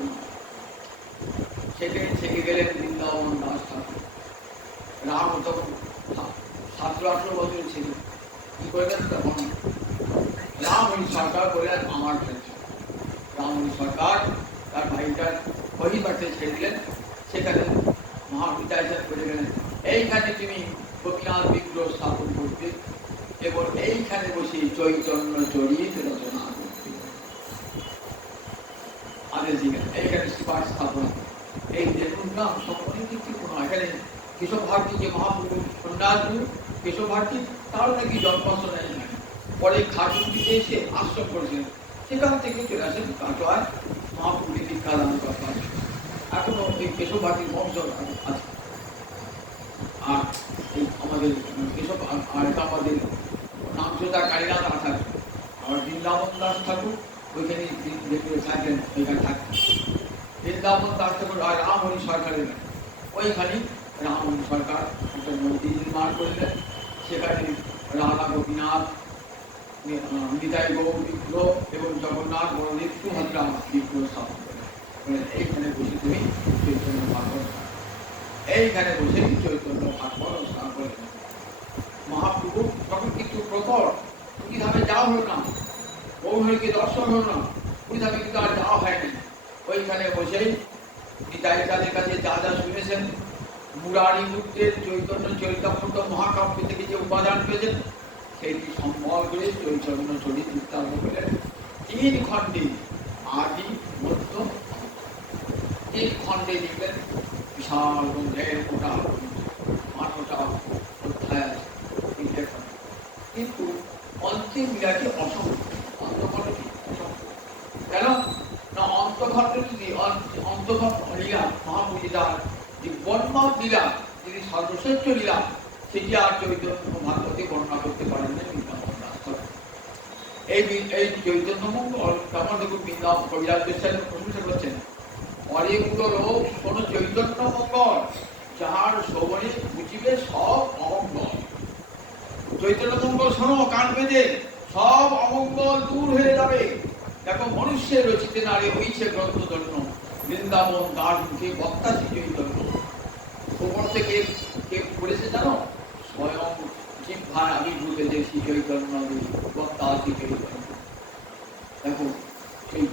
সেখানে থেকে গেলেন বৃন্দাবন দাস ঠাকুর। রাম তখন 17-18 বছর ছিল। কি করবেন তখন? রামহরি সরকার বললেন আমার ফেলছে। রামহরি সরকার তার ভাইটার হরিবাটে ছেড়ে দিলেন। সেখানে মহাবিদ্যালয় করে গেলেন, এইখানে তুমি গোপীনাথ বিগ্রহ স্থাপন করবে এবং এইখানে বসে চৈতন্য চরিত রচনা করবে। আদেশ দিলেন এইখানে শ্রীপাঠ স্থাপন। এই দেখুন না, সম্পর্কে ঠিক নয়। এখানে কেশব ভারতী যে মহাপুরুষ সন্ন্যাসগুরু কেশব ভারতী, তারও নাকি জন্মস্থান এখানে। পরে খাটুটিতে এসে আশ্রম করেছিলেন, সেখান থেকে চলে আসেন কাটোয়ায় মহাপুরুষের দীক্ষা দান করা। এখনো এই কেশব ভারতীর বংশ আছে। আর এই আমাদের কেশব আর আমাদের নামযোদ্ধা কালীনাথ আচার, আমার বৃন্দাবন দাস ঠাকুর ওইখানে থাকেন, ওইখানে থাকতেন। বৃন্দাবন দাস ঠাকুর আর রামহরি সরকারের ওইখানে রামহরি সরকার একটা মন্দির নির্মাণ করলেন। সেখানে রাধা গোপীনাথ, নিতাই গৌর বিগ্রহ এবং জগন্নাথ বলদেব সুভদ্রা বিগ্রহ স্থাপন করলেন। এইখানে বসে তুমি চৈতন্য ভাগবত, এইখানে বসে চৈতন্য ভাগবত স্থাপন করলেন। মহাপ্রভু তখন কিন্তু প্রকট, পুরীধামে যাওয়া হলো না, গৌরহরিকে দর্শন হলো না, পুরীধামে কিন্তু আর যাওয়া হয়নি। ওইখানে বসেই নিতাই তাদের কাছে যা যা শুনেছেন, মুরারি মূর্তের চৈতন্য চরিতামৃত মহাকাব্য থেকে যে উপাদান পেয়েছেন, সেইটি সম্বল করে চৈতন্য চরিত উত্থাপন করলেন 3 খণ্ডে, আদি মধ্য 3 খণ্ডে লিখলেন। বিশাল গ্রন্থের ওটা 8টা অধ্যায় আছে, 3টে খণ্ড। কিন্তু অন্তিম লীলাটি অসম্ভব। অন্তখণ্ডটি অসম্ভব কেন না? অন্তখণ্ডটি অন্তখণ্ড লীলা মহাপুরীদার যে বনমাত লীলা, যিনি সর্বশ্রেষ্ঠ লীলা, সেটি আর চৈতন্য ভাগবতে বর্ণনা করতে পারেন না বৃন্দাবন দাস ঠাকুর। এই চৈতন্য মঙ্গল তেমন দেখুন বৃন্দাবন কবিরাজ গোস্বামী প্রশংসা করছেন, অনেকগুলো লোক শোনো চৈতন্য মঙ্গল, যাহার শ্রবণে বুঝিবে সব অমঙ্গল। চৈতন্য মঙ্গল শোনো কান পেতে, সব অমঙ্গল দূর হয়ে যাবে। দেখো মনুষ্যের রচিতে নারে হইছে গ্রন্থ ধন্য, বৃন্দাবন দাস মুখে বক্তাসী চৈতন্য। ওপর থেকে কে বলেছে জানো? স্বয়ং জিহ্বার আবির্ভূত যে শ্রী চৈতন্য বক্তাসী চৈতন্য। দেখো এই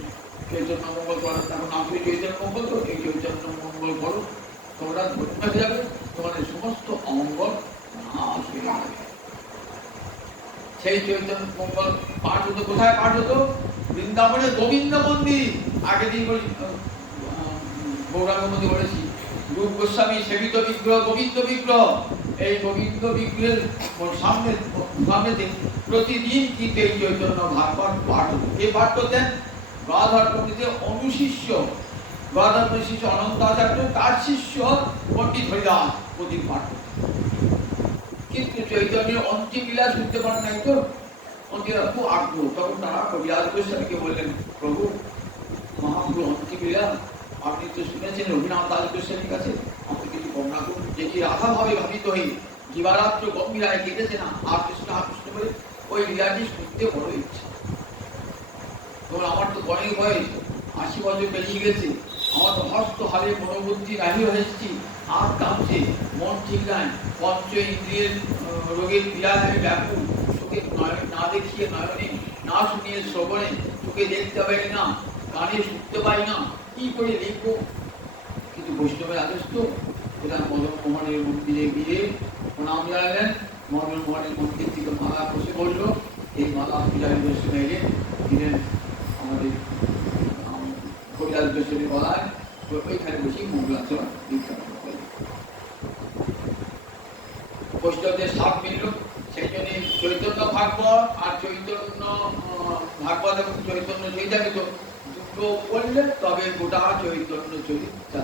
চৈতন্য মঙ্গল পড়ো, দেখো নাম কি চৈতন্য মঙ্গল, তো এই চৈতন্য মঙ্গল পড়ো, তোমরা ধন্য হয়ে যাবে, তোমাদের সমস্ত অমঙ্গল নাশ হয়ে যাবে। সেই চৈতন্য মঙ্গল পাঠ হতো কোথায়? পাঠ হতো বৃন্দাবনের গোবিন্দ মন্দির। আগের দিন গৌরাঙ্গের মধ্যে বলেছি, রূপ গোস্বামী সেবিত বিগ্রহ গোবিন্দ বিগ্রহ। এই গোবিন্দ বিগ্রহের সামনে সামনেতে প্রতিদিন কিন্তু এই চৈতন্য ভাগবত পাঠ হতো। এই পাঠ করতেন গদাধর পণ্ডিতের অনুশিষ্য, গদাধর শিষ্য অনন্ত আচার্য, তার শিষ্য পণ্ডিত হরিদাস প্রতিদিন পাঠ করতেন। কিন্তু চৈতন্যের অন্ত্যলীলা শুনতে পারেন নাই তো, অন্ত্যলীলা খুব আগ্রহ। তখন তারা কবিরাজ গোস্বামীকে বললেন, প্রভু মহাপ্রভু অন্ত্যলীলা আপনি তো শুনেছেন রঘুনাথ দাস গোস্বামীর কাছে, আপনি কিছু বর্ণনা করুন। যেটি রাধা ভাবে ভাবিত হয়ে জীবারাত্র গম্ভীরায় কেটেছে না আর কৃষ্ণ বলে, ওই লীলাটি শুনতে বড় ইচ্ছে। তখন আমার তো অনেক বয়স, 80 বছর পেরিয়ে গেছে, আমার তো হস্ত হারে মনোবুদ্ধি রাহি হয়েছি, আর কাঁপছে, মন ঠিক নাই, পঞ্চ ইন্দ্রিয়ের রোগের পীড়ায় আমি ব্যাকুল, চোখে না দেখিয়ে নয়নে, না শুনিয়ে শ্রবণে, চোখে দেখতে পাই না, কানে শুনতে পাই না, কি করে লিখবো? কিন্তু বৈষ্ণবের আদেশ তো, প্রধান মদন মোহনের মন্দিরে গিয়ে প্রণাম জানালেন। মদন মোহনের মন্দির থেকে মালা বসে বলল, এই মালা পূজারী গোস্বামী এলেন, দিলেন আমাদের কবিরাজ গোস্বামী বলায়, ওইখানে বসে মঙ্গলাচরণ দীক্ষা করলেন। বৈষ্ণবদের সাপ মিলল, সেই জন্য চৈতন্য ভাগবত আর চৈতন্য ভাগবত এবং চৈতন্য চৈতামিত দুটো করলে তবে গোটা চৈতন্য চরিত্র।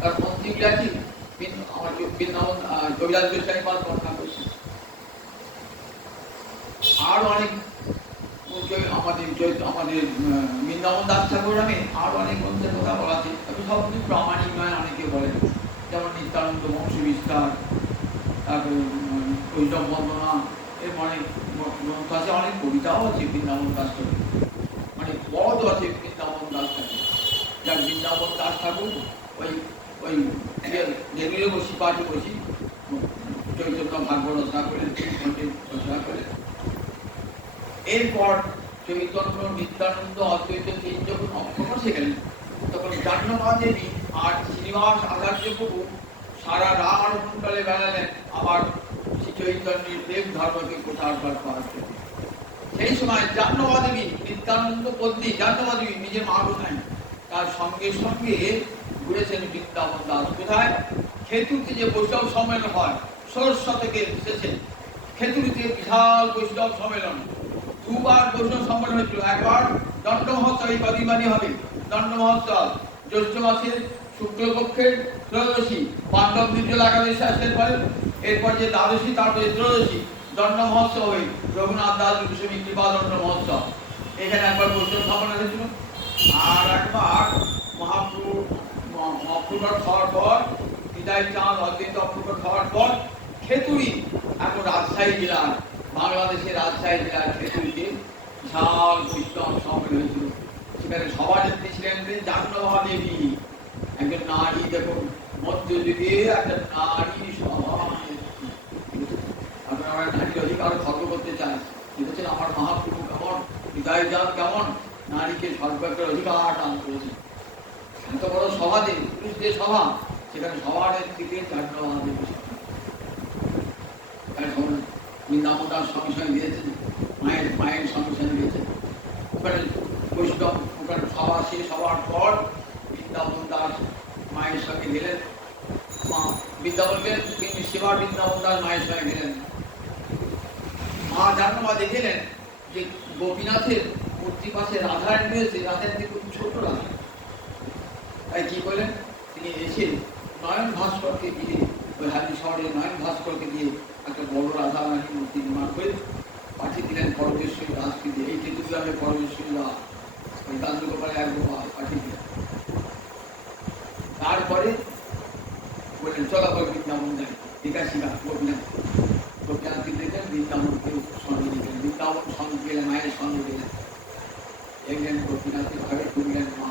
তার মন্ত্রীগুলা কি আমার বৃন্দাবন কবিরাজ গোস্বামী পাল বর্ণনা করছে। আরো অনেক আমাদের বৃন্দাবন দাস ঠাকুর আমি আরো অনেক গ্রন্থের কথা বলা আছে, তবে সব কিছু প্রামাণিক নয়, অনেকে বলেন। যেমন নিত্যানন্দ বংশ বিস্তার, তারপরে বৈষ্ণব বন্দনা, এর অনেক গ্রন্থ আছে, অনেক কবিতাও আছে বৃন্দাবন দাস ঠাকুর, মানে পদ আছে বৃন্দাবন দাস ঠাকুর। যার বৃন্দাবন দাস ঠাকুর ওই ওই যেগুলো বসি পাঠে বসি চৈতন্য ভাগবত রচনা করেন, রচনা করেন। এরপর চৈতন্য নিত্যানন্দ অদ্বৈত তিন যখন অক্ষমসে গেলেন, তখন জাহ্নবী আর শ্রীনিবাস আচার্য প্রভু সারা রাত মন্ডলে বেড়ালেন আবার শ্রী চৈতন্যের প্রেম ধর্মকে প্রচার করার জন্য। সেই সময় জাহ্নবী নিত্যানন্দ পত্নী জাহ্নবী নিজের মা কোথায়, তার সঙ্গে সঙ্গে ঘুরেছেন বৃন্দাবন দাস। কোথায়? খেতুরিতে যে বৈষ্ণব সম্মেলন হয়, ষোড়শ শতকে এসেছেন খেতুরিতে বিশাল বৈষ্ণব সম্মেলন। দুবার বৈষ্ণব সম্মেলন হয়েছিল। একবার দণ্ড মহোৎসব, এই কদিনবাদী হবে দণ্ড মহোৎসব, জ্যৈষ্ঠ মাসের শুক্লপক্ষের ত্রয়োদশী, পাণ্ডব নির্জল একাদশী আসের পরে, এরপর যে দ্বাদশী, তারপরে ত্রয়োদশী দণ্ড মহোৎসব হয়, রঘুনাথ দাস গোস্বামী কৃপা দণ্ড মহোৎসব। এখানে একবার বৈষ্ণব সম্মেলন হয়েছিল। আর একবার মহাপ্রকট হওয়ার পর, বিদায় চাঁদ অদ্বৈত প্রকট হওয়ার পর খেতুরি, এখন রাজশাহী জেলার, বাংলাদেশের রাজশাহী জেলার খেতুরিতে বিশাল বৈষ্ণব সম্মেলন হয়েছিল। সেখানে সভানেত্রী ছিলেন জাহ্নবী দেবী, একজন নারী। দেখুন, মধ্যযুগে একটা নারী সভানেত্রী। আপনারা নারীর অধিকার খর্ব করতে চান, দেখেছেন আমার মহাপ্রভু কেমন, বিদায় চাঁদ কেমন নারীকে সর্বাগ্রের অধিকার দান করেছে। এত বড় সভাতে, পুরুষদের সভা, সেখানে সভানেত্রীকে জাহ্নবী দেবী বৃন্দাবন দাস সঙ্গে সঙ্গে দিয়েছেন, মায়ের সঙ্গে সঙ্গে দিয়েছেন। ওখানে বৈষ্ণব ওখানে সভা শেষ হওয়ার পর বৃন্দাবন দাস মায়ের সঙ্গে গেলেন। মা বৃন্দাবনকে তিনি সেবা, বৃন্দাবন দাস মায়ের সঙ্গে গেলেন। মা জাহ্নবী দেখলেন যে গোপীনাথের মূর্তি পাশে রাধারানী রয়েছে, রাধারানী খুব ছোট রাধা। তাই কি করলেন, তিনি এসে নয়ন ভাস্করকে দিয়ে, ওই হালি শহরে নয়ন ভাস্করকে দিয়ে একটা বড় রাধা রানী মূর্তি নির্মাণ করে পাঠিয়ে দিলেন পরমেশ্বরী দাসকে দিয়ে। এই কেতুগ্রামে পরমেশ্বরী দাস, ওই দান্দুগোপালে এক গোপাল পাঠিয়ে দিলেন। তারপরে বললেন চলা বল বৃন্দাবন যায়, বিকাশিকা গোপীনাথ, গোপীনাথকে দেখলেন, বৃন্দাবনকে সঙ্গে দিলেন, বৃন্দাবন সঙ্গে গেলেন, মায়ের সঙ্গে গেলেন। দেখলেন গোপীনাথের ঘরে ঢুকলেন মা।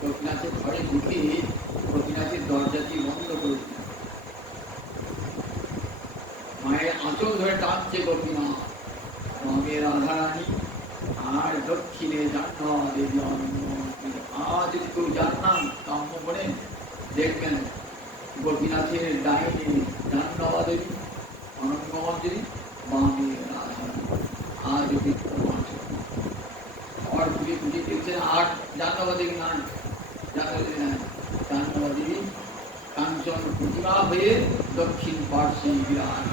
গোপীনাথের ঘরে ঢুকে গোপীনাথের দরজাটি বন্ধ করে দিলেন। মায়ের আঁচল ধরে টানছে গোপীনাথ, রঙে রাধারানী আর দক্ষিণে জাহ্নবী দেবী। আজ যদি কেউ জানলাম কাম্য বলেন, দেখবেন গোপীনাথের ডাইনে জাহ্নবী দেবী, অনঙ্গমঞ্জরি, বামে রাধারানী। আজ আর খুঁজে খুঁজে দেখছেন, আর জাহ্নবী দেবী নাই, জাহ্নবী দেবী কাশী বিরাজ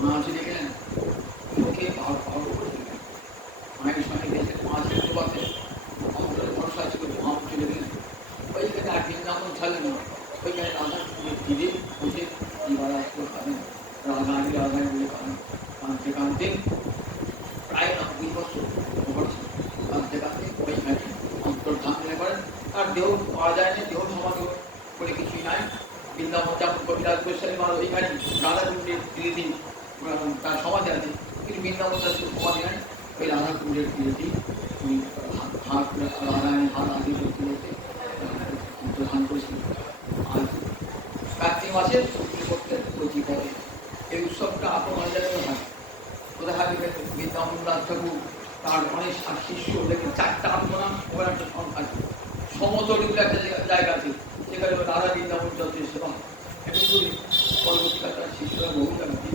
মা চলে গেলেন, লোকে পাওয়ার করে গেলেন। মায়ের সঙ্গে দেশের মাছের প্রবাসে অন্তরে ভরসা ছিল, মা চলে গেলেন। ওইখানে আর বৃন্দাবন ছাড়লেন না, ওইখানে রাধা কুণ্ডের তীরে বসে দিবারাজ করে খাবেন, রাধানি রাধানি বলে খাবেন। কাঁদতে কাঁদতে প্রায় 90 বছর হচ্ছে, কাঁদতে কাঁদতে ওইখানে অন্তর্ধান দিতে পারেন। আর দেহ পাওয়া যায়নি, দেহ সমাধি বলে কিছুই নাই। বৃন্দাবন যেমন কবিরাজ গোস্বামী মহারাজ ওইখানে রাধাকুণ্ডের তীরে তার সমাধি আছে, কিন্তু বৃন্দাবন তার সমাধি নাই। ওই রাধাকুণ্ডের তীরে উনি হাত রাধারানী হাত আদি করতে করতে অন্তর্ধান করেছিলেন। আর কার্তিক মাসের শুক্লপক্ষের প্রতিপদে এই উৎসবটা আপন জায়গায় হয়। কোথায় হয়? বৃন্দাবন রাজ ঠাকুর তার অনেক শিষ্য দেখেন, 4টা আত্মনাম ওখানে একটা সংখ্যা আছে, সমতলীগুলো একটা জায়গা আছে, সেখানে রাধা বৃন্দাবন যন্ত্রের সেবা হয়। কিন্তু পরবর্তীকালে তার শিষ্যরা বহু জায়গাতে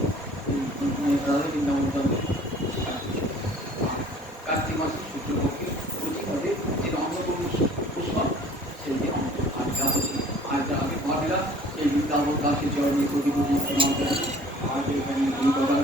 রাধা বৃন্দাবন যন্ত্রের কার্তিক মাসের শুক্লপক্ষের প্রতিপদে যে অন্নপূর্ণ উৎসব, সেই দিন আজ আমি ভাবিরা এই বৃন্দাবন দাসের চরণে কোটি কোটি প্রণাম জানাই। আজ এখানে এই কথা